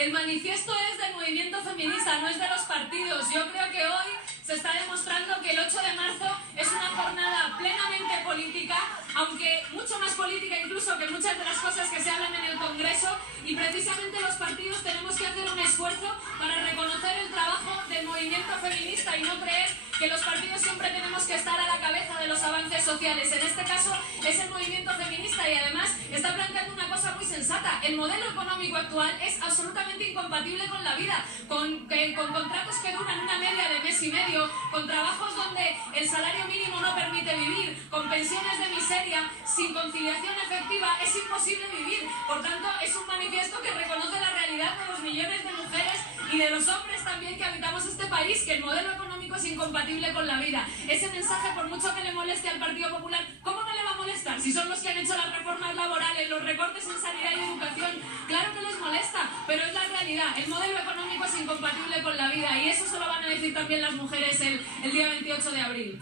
El manifiesto es del movimiento feminista, no es de los partidos. Yo creo que hoy se está demostrando que el 8 de marzo es una jornada plenamente política, aunque mucho más política incluso que muchas de las cosas que se hablan en el Congreso, y precisamente los partidos tenemos que hacer un esfuerzo para reconocer el trabajo del movimiento feminista y no creer que los partidos siempre tenemos que estar a la cabeza de los avances sociales. En este caso es el movimiento feminista y además está planteando una cosa muy sensata. El modelo económico actual es absolutamente incompatible con la vida, con contratos que duran una media de mes y medio, con trabajos donde el salario mínimo no permite vivir, con pensiones de miseria, sin conciliación efectiva, es imposible vivir. Por tanto, es un manifiesto que reconoce la realidad de los millones de mujeres y de los hombres también que habitamos este país, que el modelo económico es incompatible con la vida. Ese mensaje, por mucho que le moleste al Partido Popular, ¿cómo no le va a molestar? Si son los que han hecho las reformas laborales, los recortes en sanidad y educación, claro que les molesta, pero es la realidad. El modelo económico es incompatible con la vida y eso se lo van a decir también las mujeres el día 28 de abril.